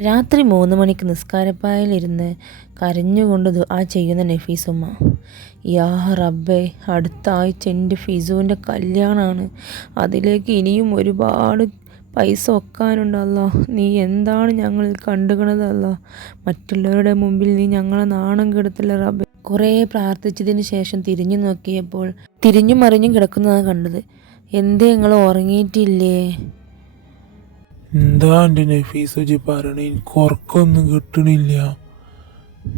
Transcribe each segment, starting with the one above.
രാത്രി മൂന്ന് മണിക്ക് നിസ്കാരപ്പായലിരുന്ന് കരഞ്ഞുകൊണ്ട് ആ ചെയ്യുന്ന നഫീസുമ്മ. യാ റബ്ബേ അടുത്ത ആഴ്ച എന്റെ ഫിസുവിന്റെ കല്യാണമാണ് അതിലേക്ക് ഇനിയും ഒരുപാട് പൈസ ഒക്കാനുണ്ടല്ല നീ എന്താണ് ഞങ്ങൾ കണ്ടുകണതല്ല മറ്റുള്ളവരുടെ മുമ്പിൽ നീ ഞങ്ങളെ നാണം കെടുത്തില്ല റബ്ബേ. കുറേ പ്രാർത്ഥിച്ചതിന് ശേഷം തിരിഞ്ഞു നോക്കിയപ്പോൾ തിരിഞ്ഞും മറിഞ്ഞും കിടക്കുന്നതാണ് കണ്ടത്. എന്തേ നിങ്ങൾ ഉറങ്ങിയിട്ടില്ലേ? എന്താ എന്റെ നഫീസ് ജി പറയണ? എനിക്ക് ഉറക്കമൊന്നും കിട്ടണില്ല.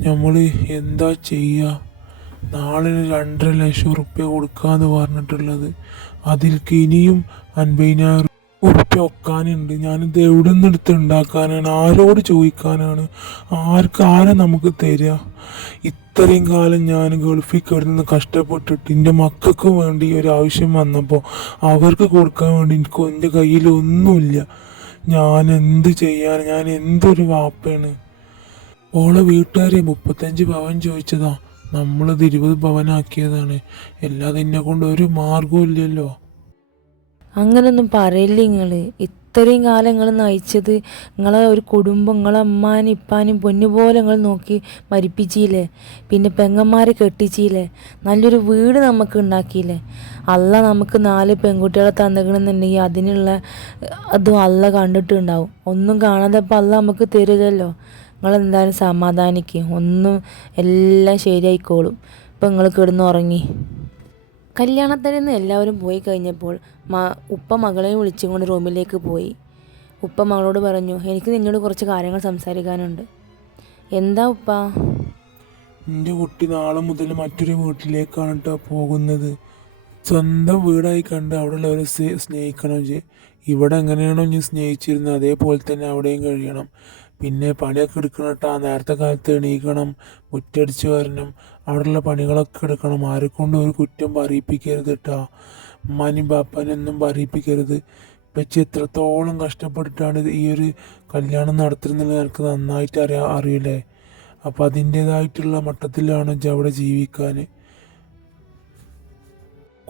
നമ്മൾ എന്താ ചെയ്യുക നാളെ രണ്ടര ലക്ഷം ഉറുപ്യ കൊടുക്കാന്ന് പറഞ്ഞിട്ടുള്ളത്. അതിൽക്ക് ഇനിയും അൻപതിനായിരം ഉറുപ്യ ഒക്കാനുണ്ട്. ഞാനിത് എവിടെ നിന്ന് എടുത്ത് ഉണ്ടാക്കാനാണ്? ആരോട് ചോദിക്കാനാണ്? ആർക്ക് ആരെ നമുക്ക് തരിക ഇത്രയും കാലം ഞാൻ ഗൾഫിൽ കിടന്ന് കഷ്ടപ്പെട്ടിട്ട് എന്റെ മക്കൾക്ക് വേണ്ടി ഒരു ആവശ്യം വന്നപ്പോൾ അവർക്ക് കൊടുക്കാൻ വേണ്ടി എനിക്ക് എന്റെ കയ്യിൽ ഒന്നുമില്ല. ഞാൻ എന്ത് ചെയ്യാൻ ഞാൻ എന്തൊരു വാപ്പയാണ് ഓളെ വീട്ടുകാരെ മുപ്പത്തഞ്ച് പവൻ ചോദിച്ചതാ. നമ്മളത് ഇരുപത് പവനാക്കിയതാണ്. എന്നെ കൊണ്ട് ഒരു മാർഗവും ഇല്ലല്ലോ. അങ്ങനൊന്നും പറയില്ല നിങ്ങൾ ഇത്രയും കാലം നിങ്ങൾ നയിച്ചത് നിങ്ങളെ ഒരു കുടുംബം നിങ്ങളെ അമ്മാനും ഇപ്പാനും പൊന്നുപോലെ നിങ്ങൾ നോക്കി മരിപ്പിച്ചില്ലേ? പിന്നെ പെങ്ങന്മാരെ കെട്ടിച്ചില്ലേ? നല്ലൊരു വീട് നമുക്ക് ഉണ്ടാക്കിയില്ലേ അല്ല നമുക്ക് നാല് പെൺകുട്ടികളെ തന്നിക്കണമെന്നുണ്ടെങ്കിൽ അതിനുള്ള അതും അല്ല കണ്ടിട്ടുണ്ടാവും. ഒന്നും കാണാതെ അപ്പം അല്ല നമുക്ക് തരുമല്ലോ നിങ്ങളെന്തായാലും സമാധാനിക്കും. ഒന്നും എല്ലാം ശരിയായിക്കോളും. ഇപ്പം നിങ്ങൾ കിടന്നുറങ്ങി കല്യാണത്തിൽ നിന്ന് എല്ലാവരും പോയി കഴിഞ്ഞപ്പോൾ ഉപ്പ മകളെ വിളിച്ചുകൊണ്ട് റൂമിലേക്ക് പോയി. ഉപ്പ മകളോട് പറഞ്ഞു എനിക്ക് നിന്നോട് കുറച്ച് കാര്യങ്ങൾ സംസാരിക്കാനുണ്ട്. എന്താ ഉപ്പ? എന്റെ കുട്ടി നാളെ മുതൽ മറ്റൊരു വീട്ടിലേക്കാണ് കേട്ടോ പോകുന്നത്. സ്വന്തം വീടായി കണ്ട് അവിടെയുള്ളവരെ സ്നേ- സ്നേഹിക്കണം ഇവിടെ എങ്ങനെയാണോ ഞാൻ സ്നേഹിച്ചിരുന്നത് അതേപോലെ തന്നെ അവിടെയും കഴിയണം. പിന്നെ പണിയൊക്കെ എടുക്കണം കേട്ടോ നേരത്തെ കാലത്ത് എണീക്കണം മുറ്റടിച്ച് വരണം. അവിടെയുള്ള പണികളൊക്കെ എടുക്കണം. ആരെക്കൊണ്ട് ഒരു കുറ്റം പറയിപ്പിക്കരുത് കേട്ടോ ഉമ്മാനും ബാപ്പാനും എന്നും പറയിപ്പിക്കരുത്. വെച്ച് എത്രത്തോളം കഷ്ടപ്പെട്ടിട്ടാണ് ഈ ഒരു കല്യാണം നടത്തുന്നത് എനിക്ക് നന്നായിട്ട് അറിയാ അറിയില്ലേ? അപ്പം അതിന്റേതായിട്ടുള്ള മട്ടത്തിലാണ് അവിടെ ജീവിക്കാൻ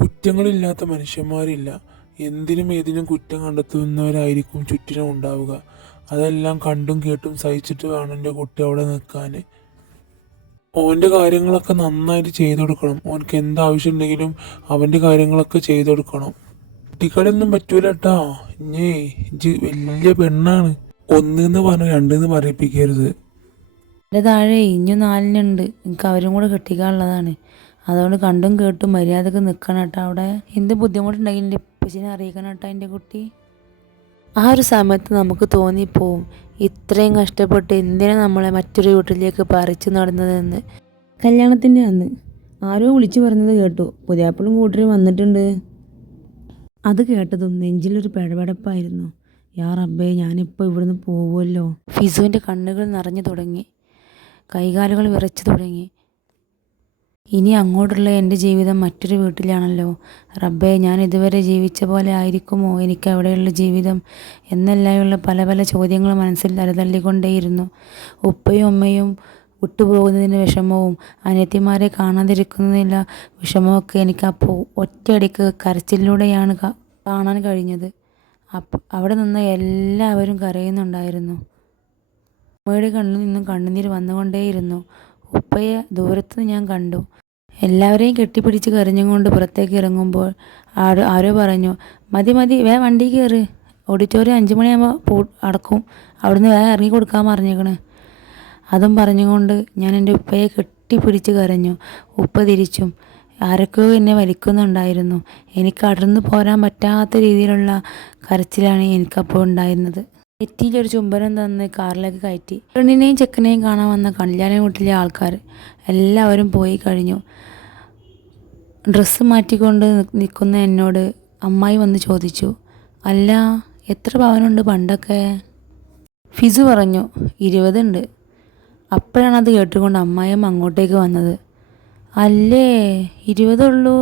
കുറ്റങ്ങളില്ലാത്ത മനുഷ്യന്മാരില്ല. എന്തിനും ഏതിനും കുറ്റം കണ്ടെത്തുന്നവരായിരിക്കും ചുറ്റിനും ഉണ്ടാവുക. അതെല്ലാം കണ്ടും കേട്ടും സഹിച്ചിട്ട് വേണം എന്റെ കുട്ടി അവിടെ നിൽക്കാൻ. ഓന്റെ കാര്യങ്ങളൊക്കെ നന്നായിട്ട് ചെയ്തു കൊടുക്കണം. ഓനക്ക് എന്താവശ്യം ഉണ്ടെങ്കിലും അവന്റെ കാര്യങ്ങളൊക്കെ ചെയ്തു കൊടുക്കണം. കുട്ടികളൊന്നും പറ്റൂല കേട്ടാ ഇഞ്ഞേ ഇഞ്ചി വലിയ പെണ്ണാണ്. ഒന്നെന്ന് പറഞ്ഞു രണ്ടെന്ന് പറയിപ്പിക്കരുത്. എന്റെ താഴെ ഇഞ്ഞു നാലിനുണ്ട് എനിക്ക് അവരും കൂടെ കെട്ടിക്കാനുള്ളതാണ്. അതുകൊണ്ട് കണ്ടും കേട്ടും മര്യാദയ്ക്ക് നിൽക്കണം കേട്ടോ അവിടെ എന്ത് ബുദ്ധിമുട്ടുണ്ടെങ്കിൽ എന്റെ ഉപ്പച്ചിനെ അറിയിക്കണം കേട്ടോ എന്റെ കുട്ടി. ആ ഒരു സമയത്ത് നമുക്ക് തോന്നിപ്പോവും ഇത്രയും കഷ്ടപ്പെട്ട് എന്തിനാ നമ്മളെ മറ്റൊരു വീട്ടിലേക്ക് പറിച്ചു നടന്നതെന്ന്. കല്യാണത്തിന്റെ അന്ന് ആരോ വിളിച്ചു പറഞ്ഞത് കേട്ടു പുതിയാപ്പിളും കൂട്ടരും വന്നിട്ടുണ്ട്. അത് കേട്ടതും നെഞ്ചിലൊരു പിഴപെടപ്പായിരുന്നു യാ റബ്ബേ ഞാനിപ്പോൾ ഇവിടുന്ന് പോവുമല്ലോ ഫിസുവിന്റെ കണ്ണുകൾ നിറഞ്ഞു തുടങ്ങി കൈകാലുകൾ വിറച്ചു തുടങ്ങി. ഇനി അങ്ങോട്ടുള്ള എന്റെ ജീവിതം മറ്റൊരു വീട്ടിലാണല്ലോ. റബ്ബേ ഞാൻ ഇതുവരെ ജീവിച്ച പോലെ ആയിരിക്കുമോ? എനിക്ക് അവിടെയുള്ള ജീവിതം എന്നെല്ലാമുള്ള പല പല ചോദ്യങ്ങൾ മനസ്സിൽ അലതള്ളിക്കൊണ്ടേയിരുന്നു. ഉപ്പയും ഉമ്മയും വിട്ടുപോകുന്നതിന്റെ വിഷമവും അനിയത്തിമാരെ കാണാതിരിക്കുന്നതില്ല വിഷമമൊക്കെ എനിക്ക് അപ്പോൾ ഒറ്റയടിക്ക് കരച്ചിലൂടെയാണ് കാണാൻ കഴിഞ്ഞത്. അപ്പ് അവിടെ നിന്ന് എല്ലാവരും കരയുന്നുണ്ടായിരുന്നു. ഉമ്മയുടെ കണ്ണിൽ നിന്നും കണ്ണുനീർ വന്നുകൊണ്ടേയിരുന്നു. ഉപ്പയെ ദൂരത്തുനിന്ന് ഞാൻ കണ്ടു. എല്ലാവരെയും കെട്ടിപ്പിടിച്ച് കരഞ്ഞും കൊണ്ട് പുറത്തേക്ക് ഇറങ്ങുമ്പോൾ ആരോ ആരോ പറഞ്ഞു മതി മതി വേ വണ്ടി കയറ് ഓഡിറ്റോറിയം അഞ്ച് മണിയാകുമ്പോൾ പൂ അടക്കും. അവിടുന്ന് വേ ഇറങ്ങി കൊടുക്കാൻ പറഞ്ഞേക്കണ്. അതും പറഞ്ഞുകൊണ്ട് ഞാൻ എന്റെ ഉപ്പയെ കെട്ടിപ്പിടിച്ച് കരഞ്ഞു. ഉപ്പ തിരിച്ചും ആരൊക്കെയോ എന്നെ വലിക്കുന്നുണ്ടായിരുന്നു. എനിക്ക് അടർന്നു പോരാൻ പറ്റാത്ത രീതിയിലുള്ള കരച്ചിലാണ് എനിക്കപ്പോൾ ഉണ്ടായിരുന്നത്. നെറ്റിയിലൊരു ചുംബനം തന്ന് കാറിലേക്ക് കയറ്റി. പെണ്ണിനെയും ചെക്കനെയും കാണാൻ വന്ന കല്യാണ വീട്ടിലെ ആൾക്കാർ. എല്ലാവരും പോയി കഴിഞ്ഞു. ഡ്രസ്സ് മാറ്റിക്കൊണ്ട് നിൽക്കുന്ന എന്നോട് അമ്മായി വന്ന് ചോദിച്ചു അല്ല എത്ര പവനുണ്ട് പണ്ടൊക്കെ? ഫിസു പറഞ്ഞു ഇരുപതുണ്ട് അപ്പോഴാണ് അത് കേട്ടുകൊണ്ട് അമ്മായും അങ്ങോട്ടേക്ക് വന്നത്. അല്ലേ ഇരുപതുള്ളൂ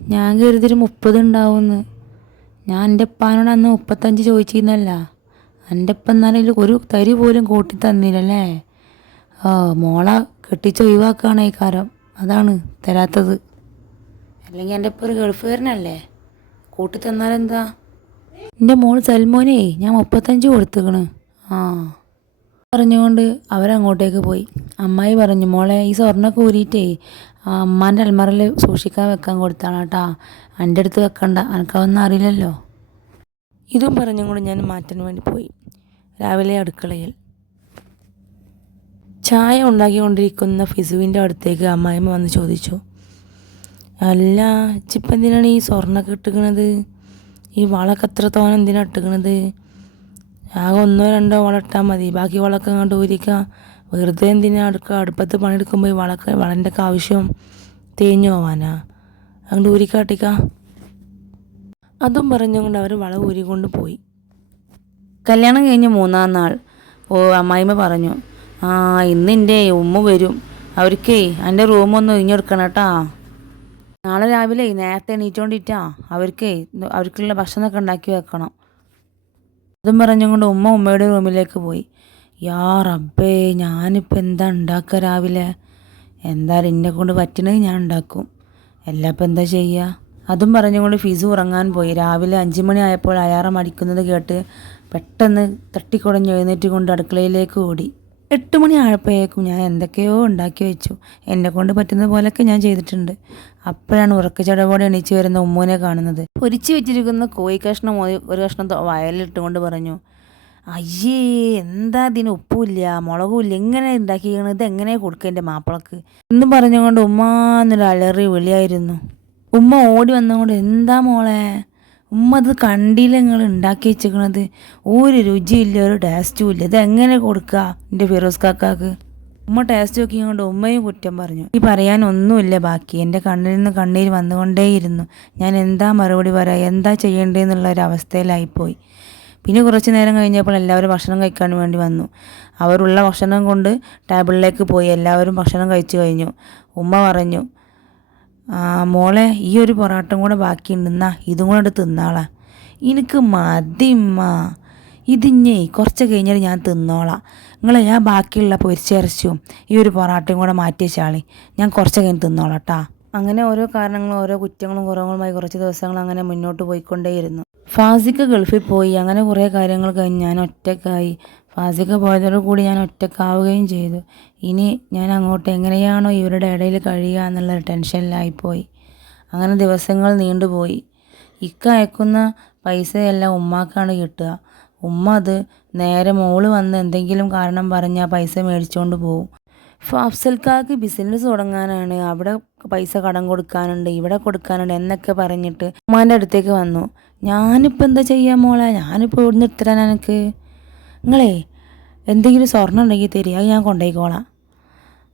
ഞാൻ കരുതിയൊരു മുപ്പത് ഉണ്ടാവുമെന്ന്. ഞാൻ എന്റെ ഉപ്പാനോട് അന്ന് മുപ്പത്തഞ്ച് ചോദിച്ചിരുന്നല്ല. എന്റെ ഇപ്പം എന്നാലും ഒരു തരി പോലും കൂട്ടി തന്നില്ലല്ലേ? ആ മോളെ കെട്ടിച്ച് ഒഴിവാക്കുകയാണ് ഈ കാരം അതാണ് തരാത്തത്. അല്ലെങ്കിൽ എന്റെ ഇപ്പം ഒരു ഗൾഫുകാരനല്ലേ കൂട്ടി തന്നാലെന്താ എന്റെ മോൾ സൽമോനെ ഞാൻ മുപ്പത്തഞ്ച് കൊടുത്തുക്കണ്. ആ. പറഞ്ഞുകൊണ്ട് അവരങ്ങോട്ടേക്ക് പോയി. അമ്മായി പറഞ്ഞു മോളെ ഈ സ്വർണമൊക്കെ ഊരിയിട്ടേ അമ്മാന്റെ അൽമറയിൽ സൂക്ഷിക്കാൻ വെക്കാൻ കൊടുത്താണ് കേട്ടാ എന്റെ അടുത്ത് വെക്കണ്ട. എനിക്കതൊന്നും അറിയില്ലല്ലോ. ഇതും പറഞ്ഞും കൊണ്ട് ഞാൻ മാറ്റാൻ വേണ്ടി പോയി. രാവിലെ അടുക്കളയിൽ ചായ ഉണ്ടാക്കിക്കൊണ്ടിരിക്കുന്ന ഫിസുവിന്റെ അടുത്തേക്ക് അമ്മായിമ്മ വന്ന് ചോദിച്ചു അല്ല ഇച്ചിപ്പം എന്തിനാണ് ഈ സ്വർണമൊക്കെ ഇട്ടുക്കണത്? ഈ വളക്ക് എത്ര തോനെ എന്തിനാണ് ഇട്ടുക്കണത്? ആകെ ഒന്നോ രണ്ടോ വള ഇട്ടാൽ മതി. ബാക്കി വളക്ക് അങ്ങോട്ട് ഊരിക്കുക വെറുതെ എന്തിനാ അടുക്ക അടുപ്പത്ത് പണിയെടുക്കുമ്പോൾ ഈ വളക്ക് വളന്റെ ഒക്കെ ആവശ്യം തേഞ്ഞു പോവാനാ? അങ്ങോട്ട് ഊരിക്കാട്ടിക്ക. അതും പറഞ്ഞുകൊണ്ട് അവർ വളം ഊരിക്കൊണ്ട് പോയി. കല്യാണം കഴിഞ്ഞ് മൂന്നാം നാൾ ഓ അമ്മായിമ്മ പറഞ്ഞു ആ ഇന്ന് എന്റെ ഉമ്മ വരും. അവർക്കേ എന്റെ റൂമൊന്ന് ഒഴിഞ്ഞെടുക്കണം കേട്ടാ നാളെ രാവിലെ നേരത്തെ എണീറ്റോണ്ടിട്ടാ അവർക്കേ അവർക്കുള്ള ഭക്ഷണമൊക്കെ ഉണ്ടാക്കി വെക്കണം. അതും പറഞ്ഞുകൊണ്ട് ഉമ്മ ഉമ്മയുടെ റൂമിലേക്ക് പോയി. യാ റബ്ബേ ഞാനിപ്പോൾ എന്താ ഉണ്ടാക്കുക രാവിലെ? എന്തായാലും എന്നെ കൊണ്ട് പറ്റണത് ഞാൻ ഉണ്ടാക്കും. എല്ലാം ഇപ്പം എന്താ ചെയ്യുക അതും പറഞ്ഞുകൊണ്ട് ഫീസ് ഉറങ്ങാൻ പോയി. രാവിലെ അഞ്ച് മണി ആയപ്പോൾ അയാറം അടിക്കുന്നത് കേട്ട് പെട്ടെന്ന് തട്ടിക്കുടഞ്ഞ് എഴുന്നേറ്റ് കൊണ്ട് അടുക്കളയിലേക്ക് ഓടി. എട്ട് മണി ആയപ്പോഴേക്കും ഞാൻ എന്തൊക്കെയോ ഉണ്ടാക്കി വെച്ചു. എന്നെ കൊണ്ട് പറ്റുന്ന പോലെയൊക്കെ ഞാൻ ചെയ്തിട്ടുണ്ട്. അപ്പോഴാണ് ഉറക്കച്ചടവോടെ എണീച്ച് വരുന്ന ഉമ്മൂനെ കാണുന്നത്. പൊരിച്ചു വെച്ചിരിക്കുന്ന കോഴി കഷ്ണം ഒരു- കഷ്ണം വയലിട്ടുകൊണ്ട് പറഞ്ഞു അയ്യേ എന്താ ഇതിന് ഉപ്പുമില്ല മുളകുമില്ല എങ്ങനെ ഉണ്ടാക്കിയിരിക്കുന്നത് ഇത് എങ്ങനെ കൊടുക്കുക എന്റെ മാപ്പിളക്ക്? എന്ന് പറഞ്ഞുകൊണ്ട് ഉമ്മാന്നൊരു അലറി വിളിയായിരുന്നു. ഉമ്മ ഓടി വന്നുകൊണ്ട് എന്താ മോളെ? ഉമ്മ അത് കണ്ടില്ല നിങ്ങൾ ഉണ്ടാക്കി വെച്ചിരിക്കണത് ഒരു രുചിയില്ല ഒരു ടേസ്റ്റും ഇല്ല. ഇത് എങ്ങനെ കൊടുക്കുക എന്റെ ഫിറോസ് കാക്കാക്ക്? ഉമ്മ ടേസ്റ്റ് നോക്കിക്കൊണ്ട് ഉമ്മയും കുറ്റം പറഞ്ഞു. ഈ പറയാനൊന്നുമില്ല ബാക്കി. എന്റെ കണ്ണിൽ നിന്ന് കണ്ണീർ വന്നുകൊണ്ടേയിരുന്നു. ഞാൻ എന്താ മറുപടി പറയാ? എന്താ ചെയ്യേണ്ടതെന്നുള്ള ഒരു അവസ്ഥയിലായിപ്പോയി. പിന്നെ കുറച്ച് നേരം കഴിഞ്ഞപ്പോൾ എല്ലാവരും ഭക്ഷണം കഴിക്കാൻ വേണ്ടി വന്നു. അവരുള്ള ഭക്ഷണം കൊണ്ട് ടേബിളിലേക്ക് പോയി. എല്ലാവരും ഭക്ഷണം കഴിച്ചു കഴിഞ്ഞു. ഉമ്മ പറഞ്ഞു മോളെ ഈ ഒരു പൊറോട്ടം കൂടെ ബാക്കിയുണ്ടെന്നാ ഇതും കൂടെ തിന്നാളാ. എനിക്ക് മതിമ്മ ഇതിഞ്ഞേ കുറച്ച് കഴിഞ്ഞാൽ ഞാൻ തിന്നോളാം. നിങ്ങൾ ഞാൻ ബാക്കിയുള്ള പൊരിച്ചിറച്ചും ഈ ഒരു പൊറാട്ടയും കൂടെ മാറ്റി വെച്ചാളി. ഞാൻ കുറച്ച് കഴിഞ്ഞ് തിന്നോളാം കേട്ടാ അങ്ങനെ ഓരോ കാരണങ്ങളും ഓരോ കുറ്റങ്ങളും കുറവുകളുമായി കുറച്ച് ദിവസങ്ങൾ അങ്ങനെ മുന്നോട്ട് പോയിക്കൊണ്ടേയിരുന്നു. ഫാസിക്ക് ഗൾഫിൽ പോയി അങ്ങനെ കുറേ കാര്യങ്ങൾ കഴിഞ്ഞ് ഞാൻ ഒറ്റക്കായി ഫാസിക്ക പോയതോടുകൂടി ഞാൻ ഒറ്റക്കാവുകയും ചെയ്തു. ഇനി ഞാൻ അങ്ങോട്ട് എങ്ങനെയാണോ ഇവരുടെ ഇടയിൽ കഴിയുക എന്നുള്ള ടെൻഷനിലായിപ്പോയി. അങ്ങനെ ദിവസങ്ങൾ നീണ്ടുപോയി. ഇക്ക അയക്കുന്ന പൈസയെല്ലാം ഉമ്മാക്കാണ് കിട്ടുക. ഉമ്മ അത് നേരെ മോൾ വന്ന് എന്തെങ്കിലും കാരണം പറഞ്ഞ് ആ പൈസ മേടിച്ചുകൊണ്ട് പോകും ഫാഫ്സൽക്കാർക്ക് ബിസിനസ് തുടങ്ങാനാണ്. അവിടെ പൈസ കടം കൊടുക്കാനുണ്ട് ഇവിടെ കൊടുക്കാനുണ്ട് എന്നൊക്കെ പറഞ്ഞിട്ട് ഉമ്മാന്റെ അടുത്തേക്ക് വന്നു. ഞാനിപ്പോൾ എന്താ ചെയ്യാൻ മോളെ? ഞാനിപ്പോൾ ഇവിടുന്ന് ഇത്തരാൻ എനിക്ക് നിങ്ങളേ എന്തെങ്കിലും സ്വർണം ഉണ്ടെങ്കിൽ തരിക അത് ഞാൻ കൊണ്ടുപോയിക്കോളാം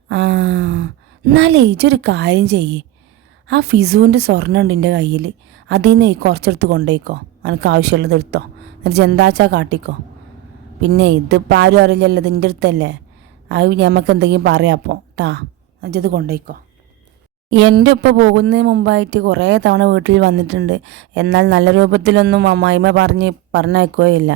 ആ എന്നാലേ ഇച്ചൊരു കാര്യം ചെയ്യേ. ആ ഫിസുവിന്റെ സ്വർണം ഉണ്ട് എന്റെ കയ്യിൽ അതിൽ നിന്ന് കുറച്ചെടുത്ത് കൊണ്ടുപോയിക്കോ എനിക്ക് ആവശ്യമുള്ളത് എടുത്തോ. എന്നിട്ട് എന്താച്ചാ കാട്ടിക്കോ. പിന്നെ ഇതിപ്പോൾ ആരും അറിയില്ലല്ലോ ഇതിന്റെ അടുത്തല്ലേ? അത് ഞമ്മക്ക് എന്തെങ്കിലും പറയാം അപ്പോൾ ട്ടാ അജത് കൊണ്ടുപോയിക്കോ എന്റെ ഉപ്പ പോകുന്നതിന് മുമ്പായിട്ട് കുറേ തവണ വീട്ടിൽ വന്നിട്ടുണ്ട്. എന്നാൽ നല്ല രൂപത്തിലൊന്നും അമ്മായിമ്മ പറഞ്ഞ് പറഞ്ഞയക്കുകയില്ല.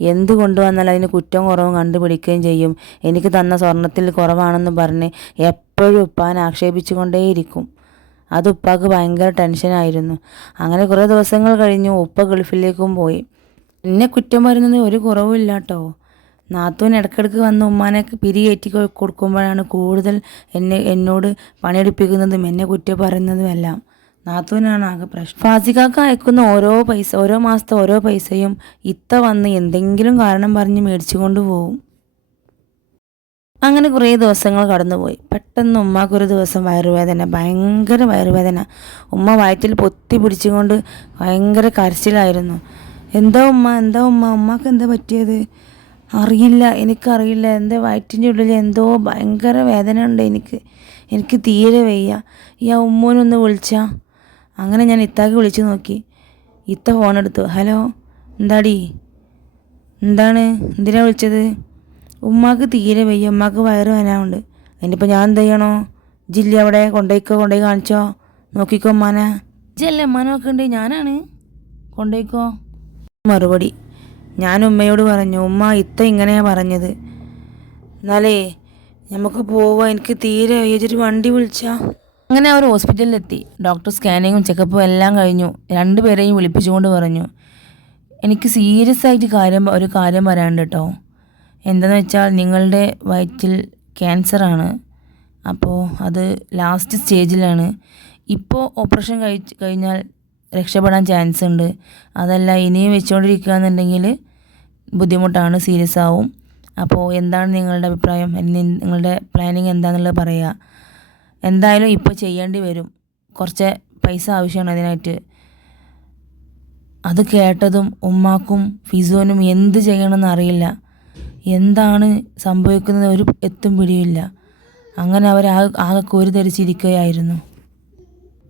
എന്ത് കൊണ്ടുവന്നാൽ അതിന് കുറ്റവും കുറവും കണ്ടുപിടിക്കുകയും ചെയ്യും. എനിക്ക് തന്ന സ്വർണത്തിൽ കുറവാണെന്ന് പറഞ്ഞ് എപ്പോഴും ഉപ്പാൻ ആക്ഷേപിച്ചുകൊണ്ടേയിരിക്കും. അത് ഉപ്പാക്ക് ഭയങ്കര ടെൻഷനായിരുന്നു അങ്ങനെ കുറേ ദിവസങ്ങൾ കഴിഞ്ഞു ഉപ്പ ഗൾഫിലേക്കും പോയി. എന്നെ കുറ്റം വരുന്നത് ഒരു കുറവുമില്ല കേട്ടോ നാത്തൂൻ ഇടയ്ക്കിടയ്ക്ക് വന്ന് ഉമ്മാനെ പിരികയറ്റി കൊ- കൊടുക്കുമ്പോഴാണ് കൂടുതൽ എന്നെ എന്നോട് പണിയെടുപ്പിക്കുന്നതും എന്നെ കുറ്റം പറയുന്നതും എല്ലാം. നാത്തൂനാണ് ആകെ പ്രശ്നം. ഫാസിക്കാക്ക് അയക്കുന്ന ഓരോ പൈസ ഓരോ മാസത്തെ ഓരോ പൈസയും ഇത്ത വന്ന് എന്തെങ്കിലും കാരണം പറഞ്ഞ് മേടിച്ചു കൊണ്ടുപോകും അങ്ങനെ കുറേ ദിവസങ്ങൾ കടന്നുപോയി. പെട്ടെന്ന് ഉമ്മാക്കൊരു ദിവസം വയറുവേദന ഭയങ്കര വയറുവേദന. ഉമ്മ വയറ്റിൽ പൊത്തി പിടിച്ചുകൊണ്ട് ഭയങ്കര കരച്ചിലായിരുന്നു. എന്താ ഉമ്മ എന്താ ഉമ്മ? ഉമ്മക്ക് എന്താ പറ്റിയത്? അറിയില്ല എനിക്കറിയില്ല. എന്റെ വയറ്റിന്റെ ഉള്ളിൽ എന്തോ ഭയങ്കര വേദന ഉണ്ട് എനിക്ക്. എനിക്ക് തീരെ വയ്യ. ഈ ആ ഉമ്മോനൊന്ന് വിളിച്ചാ. അങ്ങനെ ഞാൻ ഇത്താക്കി വിളിച്ചു നോക്കി. ഇത്ത ഫോൺ എടുത്തു. ഹലോ എന്താടി? എന്താണ്? എന്തിനാ വിളിച്ചത്? ഉമ്മാക്ക് തീരെ വയ്യ. ഉമ്മാക്ക് വയറ് വേനാവുണ്ട് അതിനിപ്പോൾ ഞാൻ എന്ത് ചെയ്യണോ? ജില്ല അവിടെ കൊണ്ടുപോയിക്കോ കൊണ്ടുപോയി കാണിച്ചോ? നോക്കിക്കോ ഉമ്മാനെ. ജില്ല ഉമ്മാനെ നോക്കണ്ടേ. ഞാനാണ്. കൊണ്ടുപോയിക്കോ മറുപടി. ഞാൻ ഉമ്മയോട് പറഞ്ഞു ഉമ്മ ഇത്ത ഇങ്ങനെയാ പറഞ്ഞത്. എന്നാലേ നമുക്ക് പോവാ എനിക്ക് തീരെ ഏജൊരു വണ്ടി വിളിച്ചാ. അങ്ങനെ അവർ ഹോസ്പിറ്റലിലെത്തി. ഡോക്ടർ സ്കാനിങ്ങും ചെക്കപ്പും എല്ലാം കഴിഞ്ഞു. രണ്ടുപേരെയും വിളിപ്പിച്ചുകൊണ്ട് പറഞ്ഞു എനിക്ക് സീരിയസ് ആയിട്ട് കാര്യം ഒരു കാര്യം പറയാനുണ്ട് കേട്ടോ എന്താണെന്ന് വെച്ചാൽ നിങ്ങളുടെ വയറ്റിൽ ക്യാൻസറാണ്. അപ്പോൾ അത് ലാസ്റ്റ് സ്റ്റേജിലാണ്. ഇപ്പോൾ ഓപ്പറേഷൻ കഴിച്ച് കഴിഞ്ഞാൽ രക്ഷപ്പെടാൻ ചാൻസ് ഉണ്ട്. അതല്ല ഇനിയും വെച്ചുകൊണ്ടിരിക്കുക എന്നുണ്ടെങ്കിൽ ബുദ്ധിമുട്ടാണ് സീരിയസ് ആവും. അപ്പോൾ എന്താണ് നിങ്ങളുടെ അഭിപ്രായം? നിങ്ങളുടെ പ്ലാനിങ് എന്താണെന്നുള്ളത് പറയുക എന്തായാലും ഇപ്പോൾ ചെയ്യേണ്ടി വരും. കുറച്ച് പൈസ ആവശ്യമാണ് അതിനായിട്ട്. അത് കേട്ടതും ഉമ്മാക്കും ഫിസോനും എന്ത് ചെയ്യണമെന്ന് അറിയില്ല. എന്താണ് സംഭവിക്കുന്നത് ഒരു എത്തും പിടിയില്ല അങ്ങനെ അവർ ആകെ ആകെ കോരിധരിച്ചിരിക്കുകയായിരുന്നു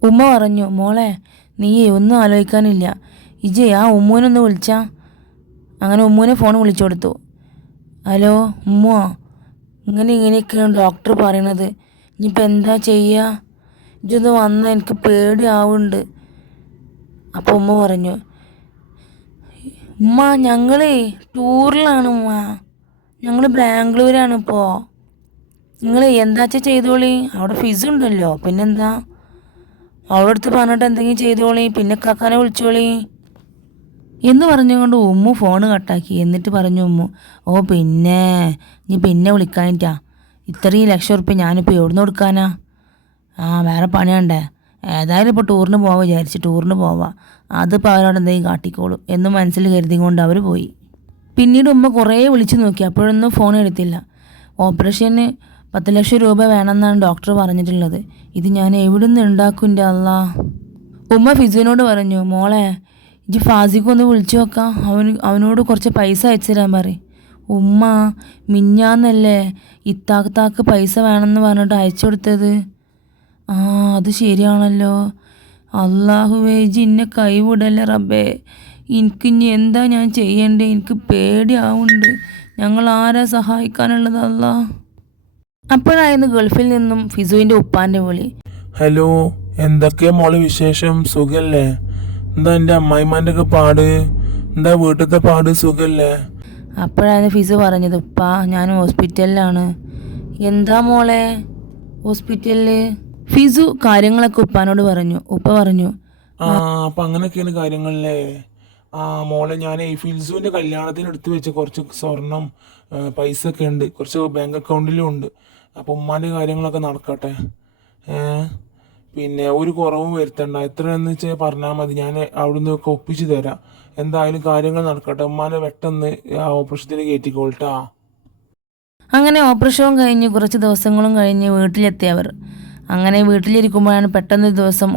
ഉമ്മ പറഞ്ഞു മോളെ നീയേ ഒന്നും ആലോചിക്കാനില്ല. ഇജയ് ആ ഉമ്മൂനൊന്ന് വിളിച്ചാ. അങ്ങനെ ഉമ്മൂനെ ഫോൺ വിളിച്ചു കൊടുത്തു. ഹലോ ഉമ്മ ഇങ്ങനെ ഇങ്ങനെയൊക്കെയാണ് ഡോക്ടർ പറയണത്. ഇനിയിപ്പോൾ എന്താ ചെയ്യുക ഇജൊന്ന് വന്നാൽ എനിക്ക് പേടിയാവുന്നുണ്ട്. അപ്പോൾ ഉമ്മ പറഞ്ഞു ഉമ്മ ഞങ്ങളേ ടൂറിലാണ് ഉമ്മ. ഞങ്ങൾ ബാംഗ്ലൂരാണ് ഇപ്പോൾ നിങ്ങൾ എന്താച്ചാ ചെയ്തോളി? അവിടെ ഫീസ് ഉണ്ടല്ലോ പിന്നെന്താ? അവളുടെ അടുത്ത് പറഞ്ഞിട്ട് എന്തെങ്കിലും ചെയ്തോളി പിന്നെ കാക്കാനെ വിളിച്ചോളി. എന്ന് പറഞ്ഞുകൊണ്ട് ഉമ്മു ഫോൺ കട്ടാക്കി. എന്നിട്ട് പറഞ്ഞു ഉമ്മു ഓ പിന്നെ നീ പിന്നെ വിളിക്കാനിട്ടാ. ഇത്രയും ലക്ഷം ഉറുപ്പ്യ ഞാനിപ്പോൾ എവിടുന്ന് കൊടുക്കാനാ? ആ വേറെ പണിയുണ്ടേ. ഏതായാലും ഇപ്പോൾ ടൂറിന് പോവാ വിചാരിച്ച് ടൂറിന് പോവാ. അതിപ്പോൾ അവരോട് എന്തെങ്കിലും കാട്ടിക്കോളൂ എന്ന് മനസ്സിൽ കരുതി കൊണ്ട് അവർ പോയി. പിന്നീട് ഉമ്മ കുറേ വിളിച്ചു നോക്കി. അപ്പോഴൊന്നും ഫോൺ എടുത്തില്ല. ഓപ്പറേഷന് പത്ത് ലക്ഷം രൂപ വേണമെന്നാണ് ഡോക്ടർ പറഞ്ഞിട്ടുള്ളത്. ഇത് ഞാൻ എവിടുന്ന് ഉണ്ടാക്കും എന്റെ അല്ലാ ഉമ്മ ഫിസുവിനോട് പറഞ്ഞു മോളെ ഇജ് ഫാസിക്കൊന്ന് വിളിച്ചു നോക്കാം. അവന് അവനോട് കുറച്ച് പൈസ അയച്ചു തരാൻ പറയും. ഉമ്മ മിഞ്ഞാന്നല്ലേ ഇത്താക്ക് പൈസ വേണമെന്ന് പറഞ്ഞിട്ട് അയച്ചു കൊടുത്തത്? ആ അത് ശരിയാണല്ലോ. അള്ളാഹുവേ ഇജ് എന്നെ കൈവിടല്ലേ റബ്ബേ. എനിക്ക് ഇനി എന്താ ഞാൻ ചെയ്യേണ്ടേ? എനിക്ക് പേടിയാവുന്നുണ്ട്. ഞങ്ങൾ ആരാ സഹായിക്കാനുള്ളത് അല്ലാ അപ്പോഴായിരുന്നു ഗൾഫിൽ നിന്നും ഫിസുവിന്റെ ഉപ്പാന്റെ വിളി. ഹലോ എന്തൊക്കെയാ മോളെ വിശേഷം? സുഖല്ലേ? എന്താ എന്റെ അമ്മായിമാന്റെ ഒക്കെ പാട്? എന്താ വീട്ടിലത്തെ പാട്? സുഖല്ലേ? അപ്പോഴായിരുന്നു ഫിസു പറഞ്ഞത് ഉപ്പാ ഞാൻ ഹോസ്പിറ്റലിലാണ്. എന്താ മോളെ? ഹോസ്പിറ്റലിൽ ഫിസു കാര്യങ്ങളൊക്കെ ഉപ്പാനോട് പറഞ്ഞു. ഉപ്പ പറഞ്ഞു ആ അപ്പൊ അങ്ങനെയൊക്കെയാണ് കാര്യങ്ങളല്ലേ ആ മോളെ ഞാൻ ഫിൽസുവിന്റെ കല്യാണത്തിന് എടുത്തു വെച്ച കുറച്ച് സ്വർണം പൈസ ഒക്കെ ഉണ്ട്. കുറച്ച് ബാങ്ക് അക്കൗണ്ടിലും ഉണ്ട്. അപ്പൊ ഉമ്മാന്റെ കാര്യങ്ങളൊക്കെ നടക്കട്ടെ? പിന്നെ ഒരു കുറവും വരുത്തണ്ട. എത്രയെന്ന് വെച്ചാൽ പറഞ്ഞാൽ മതി. ഞാൻ അവിടുന്ന് ഒക്കെ ഒപ്പിച്ച് തരാം. എന്തായാലും കാര്യങ്ങൾ നടക്കട്ടെ. ഉമ്മാനെ പെട്ടെന്ന് ആ ഓപ്പറേഷത്തിന് കയറ്റിക്കോൾട്ടാ അങ്ങനെ ഓപ്പറേഷനും കഴിഞ്ഞ് കുറച്ച് ദിവസങ്ങളും കഴിഞ്ഞ് വീട്ടിലെത്തിയവർ അങ്ങനെ വീട്ടിലിരിക്കുമ്പോഴാണ് പെട്ടെന്ന് ദിവസം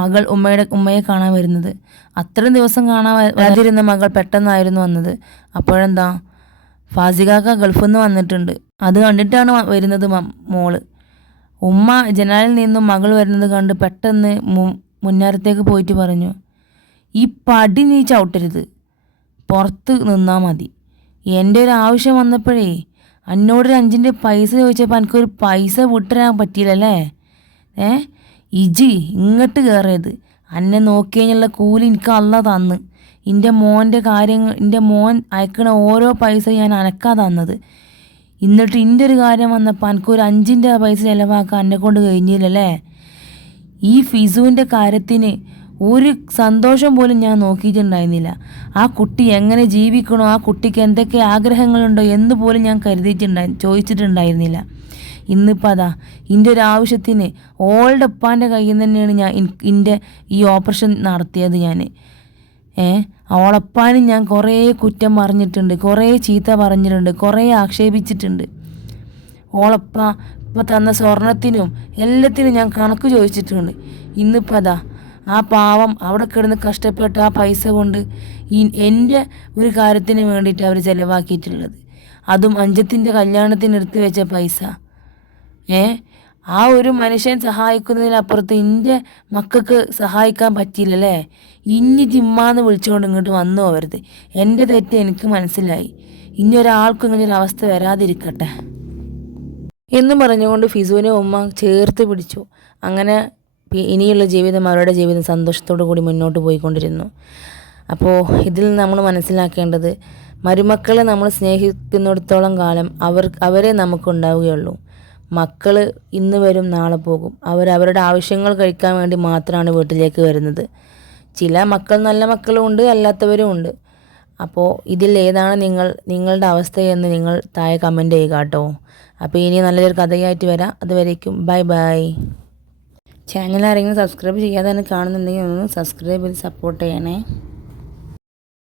മകൾ ഉമ്മയുടെ ഉമ്മയെ കാണാൻ വരുന്നത്. അത്രയും ദിവസം കാണാൻ വരാതിരുന്ന മകൾ പെട്ടെന്നായിരുന്നു വന്നത്. അപ്പോഴെന്താ? ഫാസികാക്ക ഗൾഫിൽ നിന്ന് വന്നിട്ടുണ്ട്. അത് കണ്ടിട്ടാണ് വരുന്നത് മോൾ. ഉമ്മ ജനാലിൽ നിന്നും മകൾ വരുന്നത് കണ്ട് പെട്ടെന്ന് മുന്നേരത്തേക്ക് പോയിട്ട് പറഞ്ഞു ഈ പടി നീ ചവിട്ടരുത്. പുറത്ത് നിന്നാൽ മതി. എന്റെ ഒരു ആവശ്യം വന്നപ്പോഴേ എന്നോടൊരു അഞ്ചിന്റെ പൈസ ചോദിച്ചപ്പോൾ എനിക്കൊരു പൈസ വിട്ടുതരാൻ പറ്റിയില്ലല്ലേ? ഏ? ഇജി ഇങ്ങോട്ട് കയറിയത് അന്നെ നോക്കി കഴിഞ്ഞുള്ള കൂലി എനിക്ക് അല്ല തന്ന്. എന്റെ മോന്റെ കാര്യങ്ങൾ എന്റെ മോൻ അയക്കണ ഓരോ പൈസ ഞാൻ അനക്കാതെ തന്നത്. എന്നിട്ട് എന്റെ ഒരു കാര്യം വന്നപ്പോൾ എനിക്കൊരു അഞ്ചിന്റെ പൈസ ചിലവാക്കാൻ എന്നെ കൊണ്ട് കഴിഞ്ഞില്ലല്ലേ? ഈ ഫിസുവിന്റെ കാര്യത്തിന് ഒരു സന്തോഷം പോലും ഞാൻ നോക്കിയിട്ടുണ്ടായിരുന്നില്ല. ആ കുട്ടി എങ്ങനെ ജീവിക്കണോ ആ കുട്ടിക്ക് എന്തൊക്കെ ആഗ്രഹങ്ങളുണ്ടോ എന്ന് പോലും ഞാൻ കരുതിയിട്ടുണ്ടായി ചോദിച്ചിട്ടുണ്ടായിരുന്നില്ല. ഇന്നിപ്പോൾ അതാ എന്റെ ഒരു ആവശ്യത്തിന് ഓൾഡ് ഉപ്പാന്റെ കയ്യിൽ നിന്ന് തന്നെയാണ് ഞാൻ എന്റെ ഈ ഓപ്പറേഷൻ നടത്തിയത് ഞാൻ ഏ? അവളപ്പാനും ഞാൻ കുറേ കുറ്റം പറഞ്ഞിട്ടുണ്ട് കുറേ ചീത്ത പറഞ്ഞിട്ടുണ്ട് കുറേ ആക്ഷേപിച്ചിട്ടുണ്ട്. ഓളപ്പ ഇപ്പം തന്ന സ്വർണത്തിനും എല്ലാത്തിനും ഞാൻ കണക്ക് ചോദിച്ചിട്ടുണ്ട്. ഇന്നിപ്പോൾ അതാ ആ പാവം അവിടെ കിടന്ന് കഷ്ടപ്പെട്ട ആ പൈസ കൊണ്ട് ഈ എന്റെ ഒരു കാര്യത്തിന് വേണ്ടിയിട്ട് അവർ ചിലവാക്കിയിട്ടുള്ളത്. അതും അഞ്ചത്തിന്റെ കല്യാണത്തിന് എടുത്തു വെച്ച പൈസ. ഏ? ആ ഒരു മനുഷ്യൻ സഹായിക്കുന്നതിനപ്പുറത്ത് എന്റെ മക്കൾക്ക് സഹായിക്കാൻ പറ്റിയില്ലല്ലേ? ഇനി ജിമ്മാന്ന് വിളിച്ചുകൊണ്ട് ഇങ്ങോട്ട് വന്നു പോകരുത് എന്റെ തെറ്റ് എനിക്ക് മനസ്സിലായി. ഇനി ഒരാൾക്കും ഇങ്ങനെ ഒരു അവസ്ഥ വരാതിരിക്കട്ടെ. എന്ന് പറഞ്ഞുകൊണ്ട് ഫിസുവിനെ ഉമ്മ ചേർത്ത് പിടിച്ചു. അങ്ങനെ ഇനിയുള്ള ജീവിതം അവരുടെ ജീവിതം സന്തോഷത്തോടു കൂടി മുന്നോട്ട് പോയിക്കൊണ്ടിരുന്നു. അപ്പോൾ ഇതിൽ നമ്മൾ മനസ്സിലാക്കേണ്ടത് മരുമക്കളെ നമ്മൾ സ്നേഹിക്കുന്നിടത്തോളം കാലം അവർ അവരെ നമുക്കുണ്ടാവുകയുള്ളൂ മക്കൾ ഇന്ന് വരും നാളെ പോകും. അവർ അവരുടെ ആവശ്യങ്ങൾ കഴിക്കാൻ വേണ്ടി മാത്രമാണ് വീട്ടിലേക്ക് വരുന്നത്. ചില മക്കൾ നല്ല മക്കളും ഉണ്ട് അല്ലാത്തവരും ഉണ്ട്. അപ്പോൾ ഇതിൽ ഏതാണ് നിങ്ങൾ നിങ്ങളുടെ അവസ്ഥയെന്ന് നിങ്ങൾ താഴെ കമന്റ് ചെയ്യുക കേട്ടോ. അപ്പോൾ ഇനി നല്ലൊരു കഥയായിട്ട് വരാം. അതുവരേക്കും ബൈ ബൈ. ചാനൽ ആരെങ്കിലും സബ്സ്ക്രൈബ് ചെയ്യാതെ തന്നെ കാണുന്നുണ്ടെങ്കിൽ ഒന്ന് സബ്സ്ക്രൈബ് ചെയ്ത് സപ്പോർട്ട് ചെയ്യണേ.